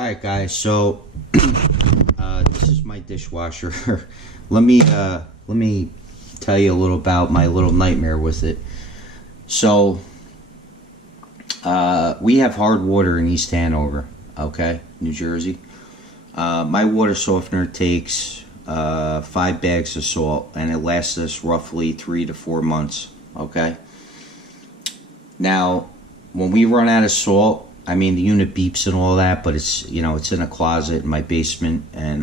Alright guys, so this is my dishwasher. let me tell you a little about my little nightmare with it. So we have hard water in East Hanover, okay, New Jersey. My water softener takes 5 bags of salt, and it lasts us roughly 3 to 4 months, okay. Now when we run out of salt, I mean, the unit beeps and all that, but it's, you know, it's in a closet in my basement, and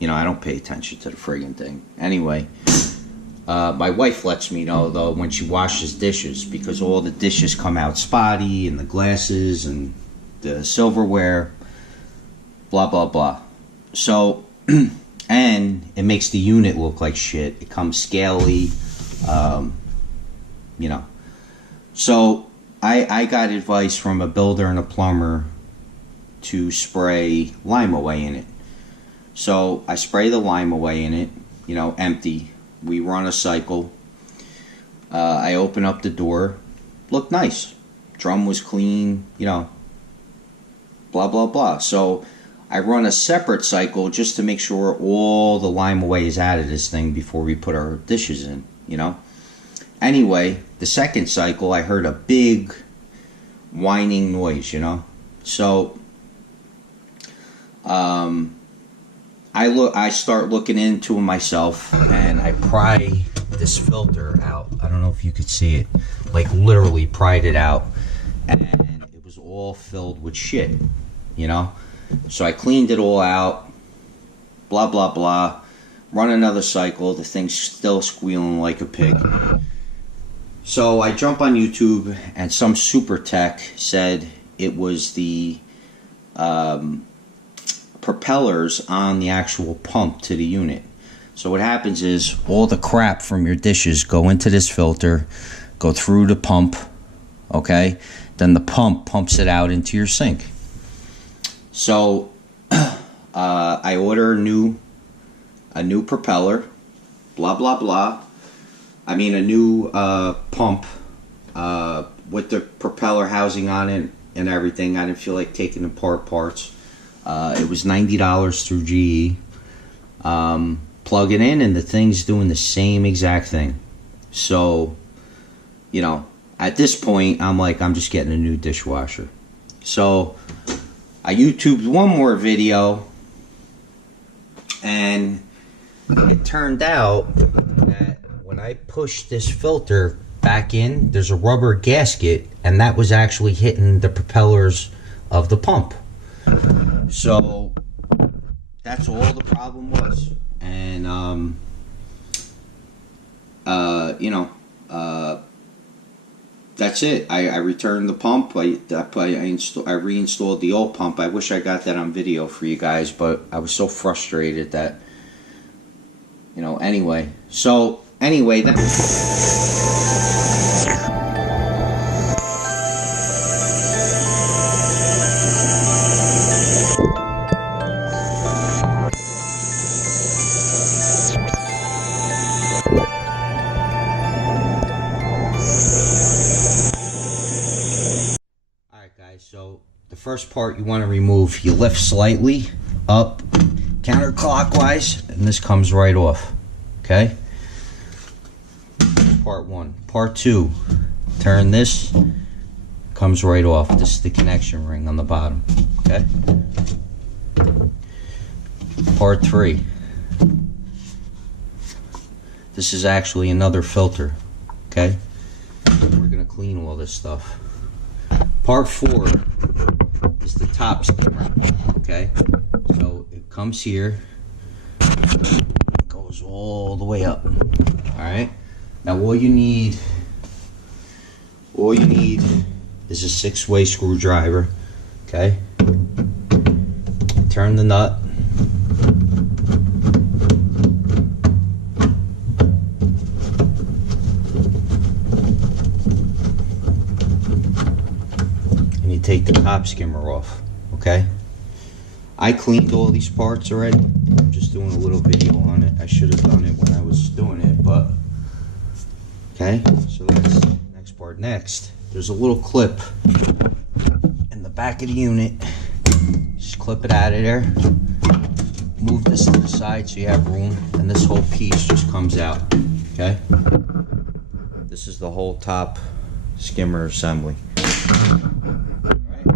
you know, I don't pay attention to the friggin' thing. Anyway, my wife lets me know though when she washes dishes, because all the dishes come out spotty, and the glasses and the silverware, blah blah blah. So and it makes the unit look like shit. It comes scaly, you know. So I got advice from a builder and a plumber to spray Lime Away in it. So I spray the Lime Away in it, you know, empty. We run a cycle. I open up the door. Looked nice. Drum was clean, you know, blah, blah, blah. So I run a separate cycle just to make sure all the Lime Away is out of this thing before we put our dishes in, you know. Anyway, the second cycle, I heard a big whining noise, you know. So I start looking into it myself, and I pry this filter out. I don't know if you could see it, like literally pried it out, and it was all filled with shit, you know. So I cleaned it all out, blah blah blah, run another cycle. The thing's still squealing like a pig. So I jump on YouTube, and some super tech said it was the propellers on the actual pump to the unit. So what happens is all the crap from your dishes go into this filter, go through the pump, okay? Then the pump pumps it out into your sink. So I order a new propeller, blah blah blah. I mean a new pump with the propeller housing on it and everything. I didn't feel like taking apart parts. It was $90 through GE. Plug it in, and the thing's doing the same exact thing. So, you know, at this point, I'm like, I'm just getting a new dishwasher. So I YouTubed one more video, and it turned out that when I pushed this filter back in, there's a rubber gasket, and that was actually hitting the propellers of the pump. So that's all the problem was. And you know, that's it. I returned the pump. I reinstalled the old pump. I wish I got that on video for you guys, but I was so frustrated that, you know, anyway. So anyway, that so the first part you want to remove, you lift slightly up counterclockwise, and this comes right off, okay? Part 1. Part 2, turn this, comes right off. This is the connection ring on the bottom, okay? Part 3, this is actually another filter, okay? We're gonna clean all this stuff. Part 4 is the top skimmer, okay? So it comes here, it goes all the way up, alright? Now all you need is a 6-way screwdriver, okay? Turn the nut. Take the top skimmer off, okay? I cleaned all these parts already. I'm just doing a little video on it. I should have done it when I was doing it, but okay. So that's the next part. Next, there's a little clip in the back of the unit. Just clip it out of there. Move this to the side so you have room, and this whole piece just comes out. Okay? This is the whole top skimmer assembly. Alright,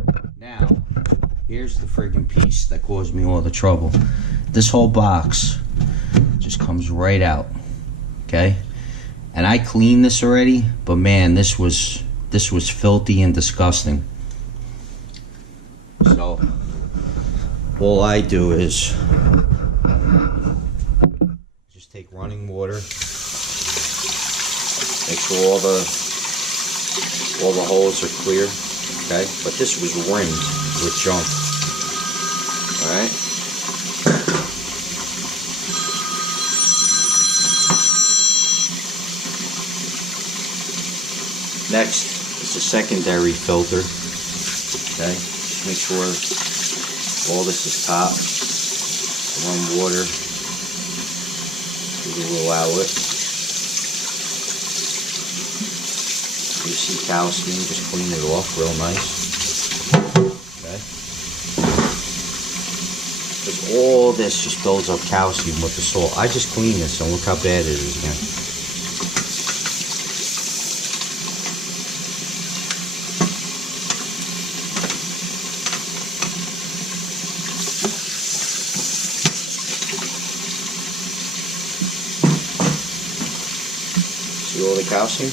now, here's the friggin' piece that caused me all the trouble. This whole box just comes right out. Okay? And I cleaned this already, but man, this was filthy and disgusting. So all I do is just take running water, make sure all the holes are clear. Okay, but this was rimmed with junk. All right. Next is the secondary filter. Okay, just make sure all this is top. Run water through the little outlet. You see calcium, just clean it off real nice. Okay, because all this just builds up calcium with the salt. I just cleaned this and look how bad it is again. See all the calcium?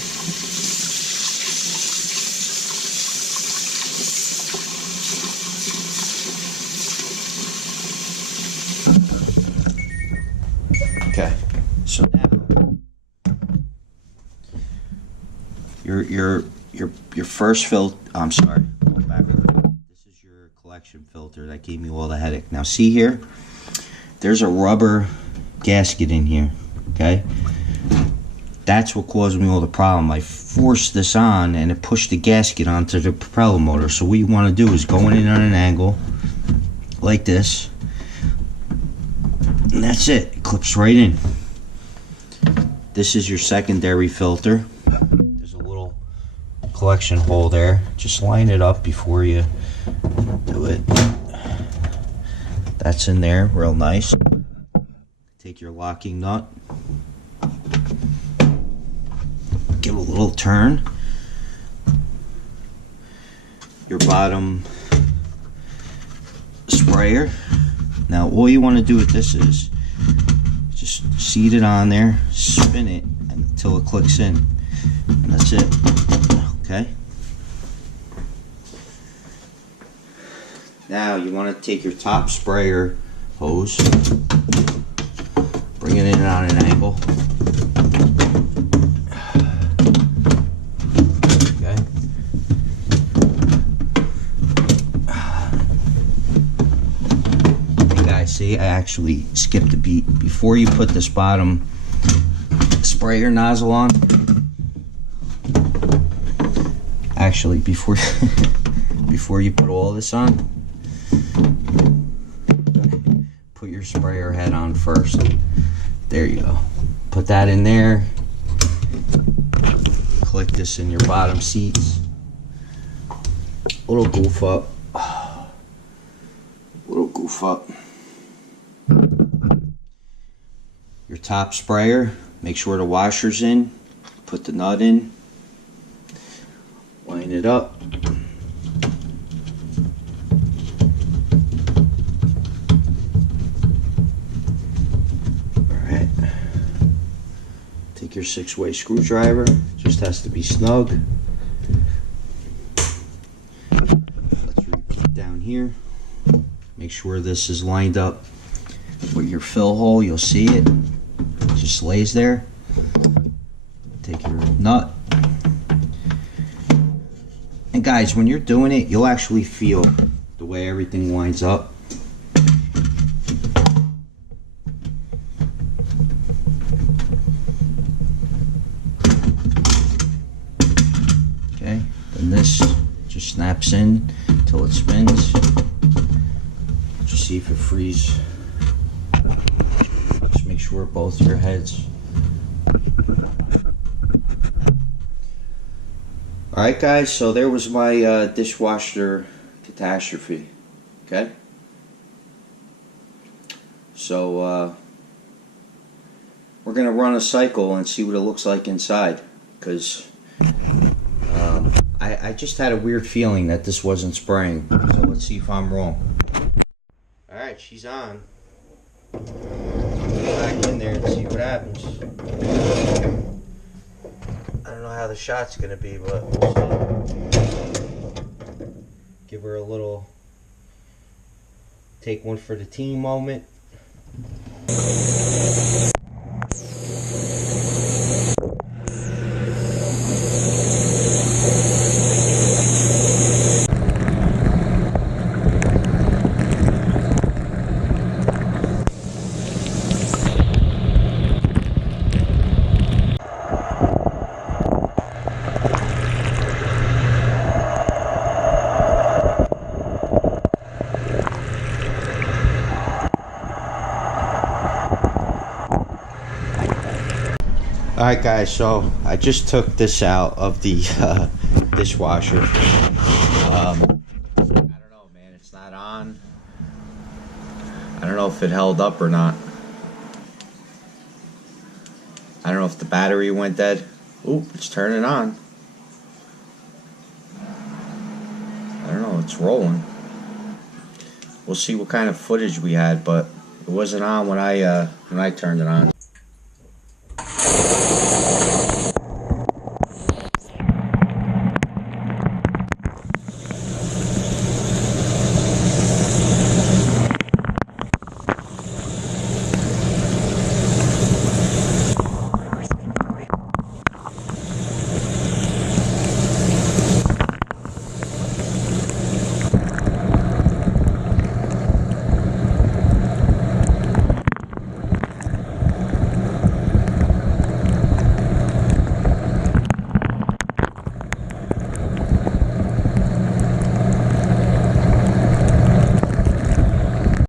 Okay, so now your first filter. I'm sorry, going back. This is your collection filter that gave me all the headache. Now see here, there's a rubber gasket in here. Okay. That's what caused me all the problem. I forced this on and it pushed the gasket onto the propeller motor. So what you want to do is go in on an angle like this, and that's it. It clips right in. This is your secondary filter. There's a little collection hole there. Just line it up before you do it. That's in there, real nice. Take your locking nut. Give a little turn. Your bottom sprayer. Now all you want to do with this is just seat it on there, spin it until it clicks in, and that's it. Okay. Now you want to take your top sprayer hose, bring it in on an angle. See, I actually skipped a beat. Before you put this bottom sprayer nozzle on, actually before you put all this on, put your sprayer head on first. There you go. Put that in there. Click this in your bottom seats. Little goof up. Little goof up. Your top sprayer, make sure the washer's in, put the nut in, line it up. Alright, take your 6-way screwdriver, just has to be snug. Let's repeat down here, make sure this is lined up with your fill hole. You'll see it just lays there. Take your nut, and guys, when you're doing it, you'll actually feel the way everything lines up. Okay, then this just snaps in until it spins. Just see if it frees. Make sure both your heads. Alright guys, so there was my dishwasher catastrophe. Okay? So we're gonna run a cycle and see what it looks like inside, because I just had a weird feeling that this wasn't spraying. So let's see if I'm wrong. Alright, she's on. Go back in there and see what happens. I don't know how the shot's gonna be, but we'll see. Give her a little take one for the team moment. Alright guys, so I just took this out of the dishwasher. I don't know, man, it's not on. I don't know if it held up or not. I don't know if the battery went dead. Oop, it's turning on. I don't know, it's rolling. We'll see what kind of footage we had, but it wasn't on when I turned it on.